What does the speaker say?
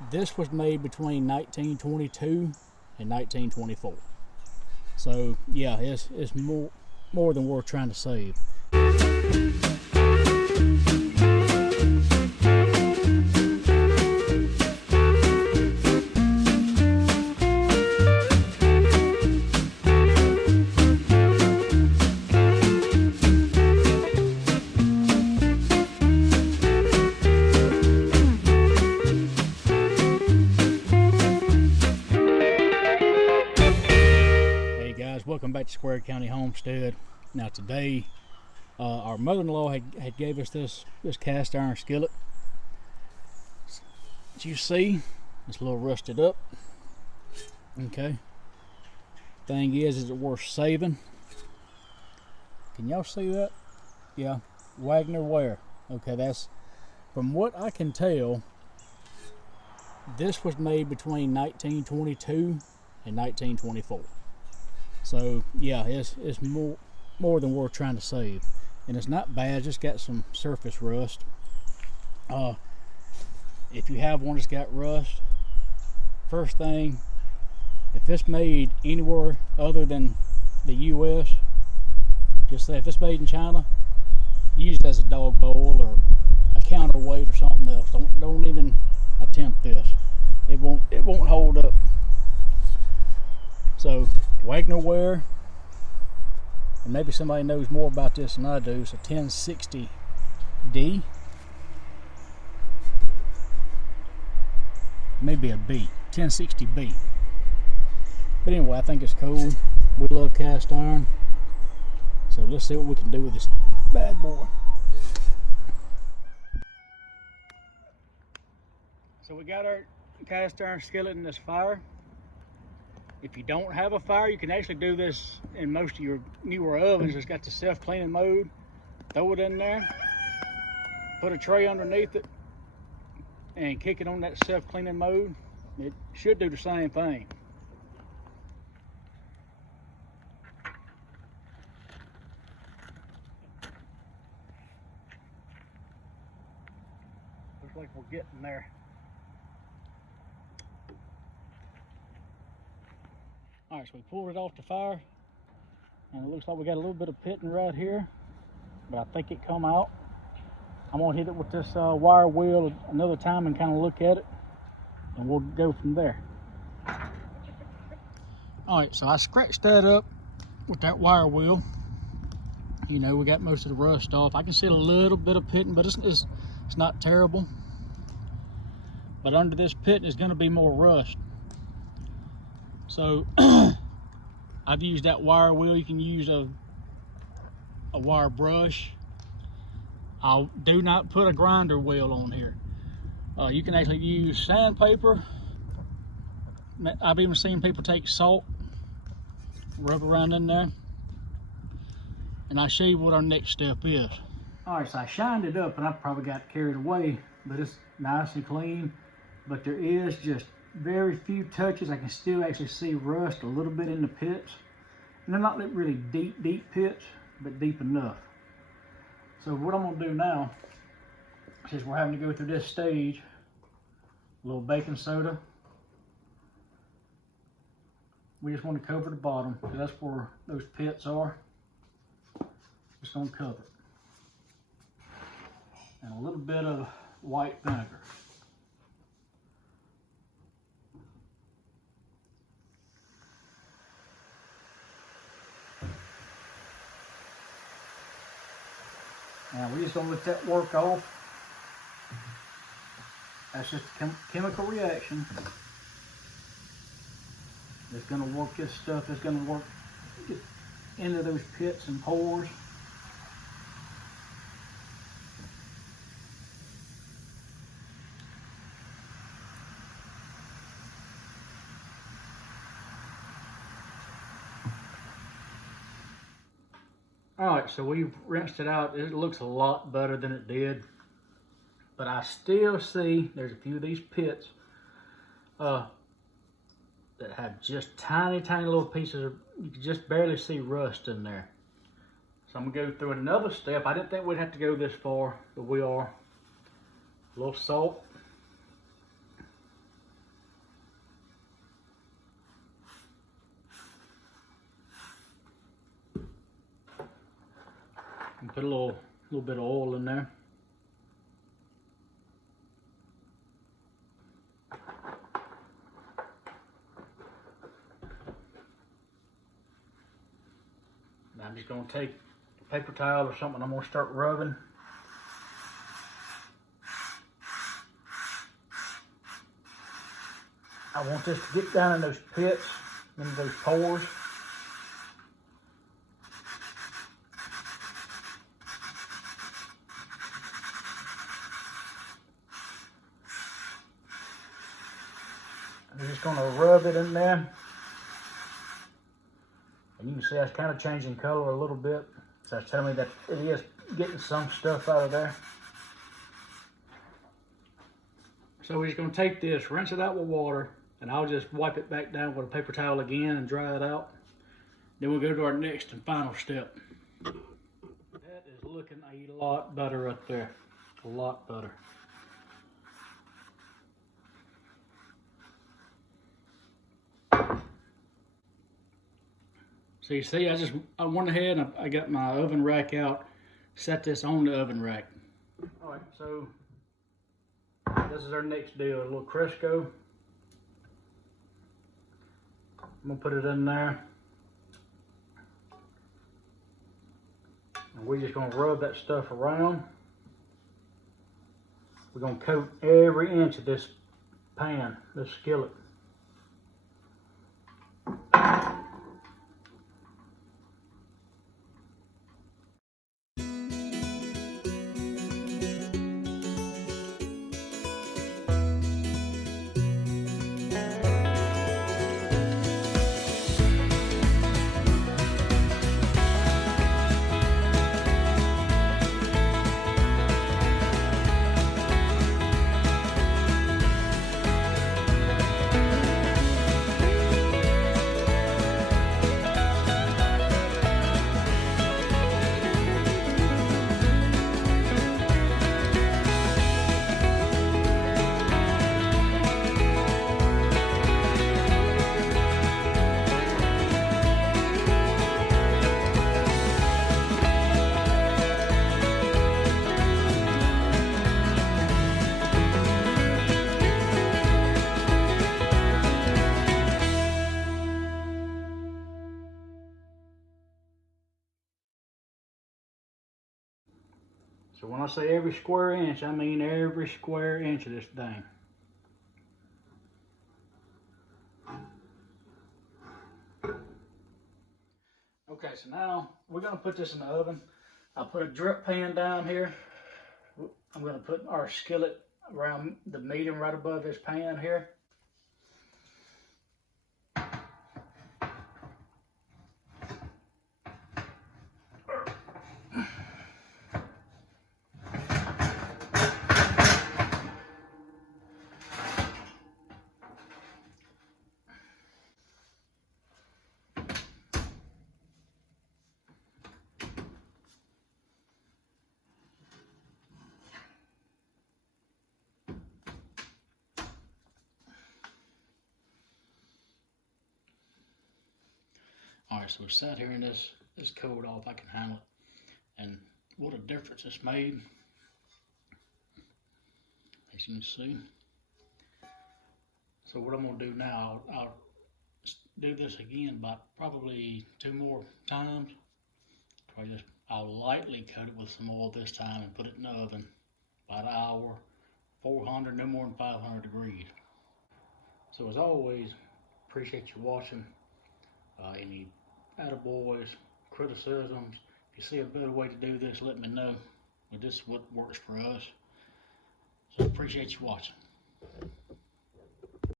This was made between 1922 and 1924. So yeah, it's more than worth trying to save. Welcome back to Square County Homestead. Now today, our mother-in-law had gave us this cast iron skillet. As you see, it's a little rusted up. Okay. Thing is it worth saving? Can y'all see that? Yeah, Wagner ware. Okay, that's, from what I can tell, this was made between 1922 and 1924. So yeah, it's more than worth trying to save, and it's not bad. Just got some surface rust. If you have one that's got rust, first thing, if it's made anywhere other than the U.S., just say if it's made in China, use it as a dog bowl or a counterweight or something else. Don't even attempt this. It won't hold up. So Wagner ware, and maybe somebody knows more about this than I do. So 1060D, maybe a B, 1060B. But anyway, I think it's cool. We love cast iron, so let's see what we can do with this bad boy. So we got our cast iron skillet in this fire. If you don't have a fire, you can actually do this in most of your newer ovens. It's got the self-cleaning mode. Throw it in there, put a tray underneath it, and kick it on that self-cleaning mode. It should do the same thing. Looks like we're getting there. All right, so we pulled it off the fire, and it looks like we got a little bit of pitting right here, but I think it come out. I'm gonna hit it with this wire wheel another time and kind of look at it, and we'll go from there. All right, so I scratched that up with that wire wheel. You know, we got most of the rust off. I can see a little bit of pitting, but it's not terrible. But under this pitting is gonna be more rust. So I've used that wire wheel. You can use a wire brush. I do not put a grinder wheel on here. You can actually use sandpaper. I've even seen people take salt, rub around in there. And I'll show you what our next step is. All right, so I shined it up and I probably got carried away, but it's nice and clean. But there is just very few touches. I can still actually see rust a little bit in the pits, and they're not really deep pits, but deep enough. So what I'm going to do now, since we're having to go through this stage, a little baking soda. We just want to cover the bottom because that's where those pits are. Just going to cover it, and a little bit of white vinegar. Now we're just going to let that work off. That's just a chemical reaction. It's going to work this stuff. It's going to work into those pits and pores. Alright, so we've rinsed it out. It looks a lot better than it did. But I still see there's a few of these pits that have just tiny little pieces of, you can just barely see rust in there. So I'm going to go through another step. I didn't think we'd have to go this far, but we are. A little salt. And put a little bit of oil in there. Now I'm just going to take a paper towel or something. I'm going to start rubbing. I want this to get down in those pits, into those pores. I'm just going to rub it in there. And you can see it's kind of changing color a little bit. So that's telling me that it is getting some stuff out of there. So we're just going to take this, rinse it out with water, and I'll just wipe it back down with a paper towel again and dry it out. Then we'll go to our next and final step. That is looking a lot better up there. A lot better. So you see, I went ahead and I got my oven rack out, set this on the oven rack. All right, so this is our next deal, a little Crisco. I'm gonna put it in there. And we're just gonna rub that stuff around. We're gonna coat every inch of this pan, this skillet. So when I say every square inch, I mean every square inch of this thing. Okay, so now we're gonna put this in the oven. I'll put a drip pan down here. I'm gonna put our skillet around the medium right above this pan here. Alright, so we sat here and this cooled off. I can handle it. And what a difference it's made. As you can see. So what I'm going to do now, I'll do this again about probably 2 more times. I'll lightly coat it with some oil this time and put it in the oven about an hour, 400, no more than 500 degrees. So as always, appreciate you watching. Any attaboys, criticisms, if you see a better way to do this, let me know. But this is what works for us. So appreciate you watching.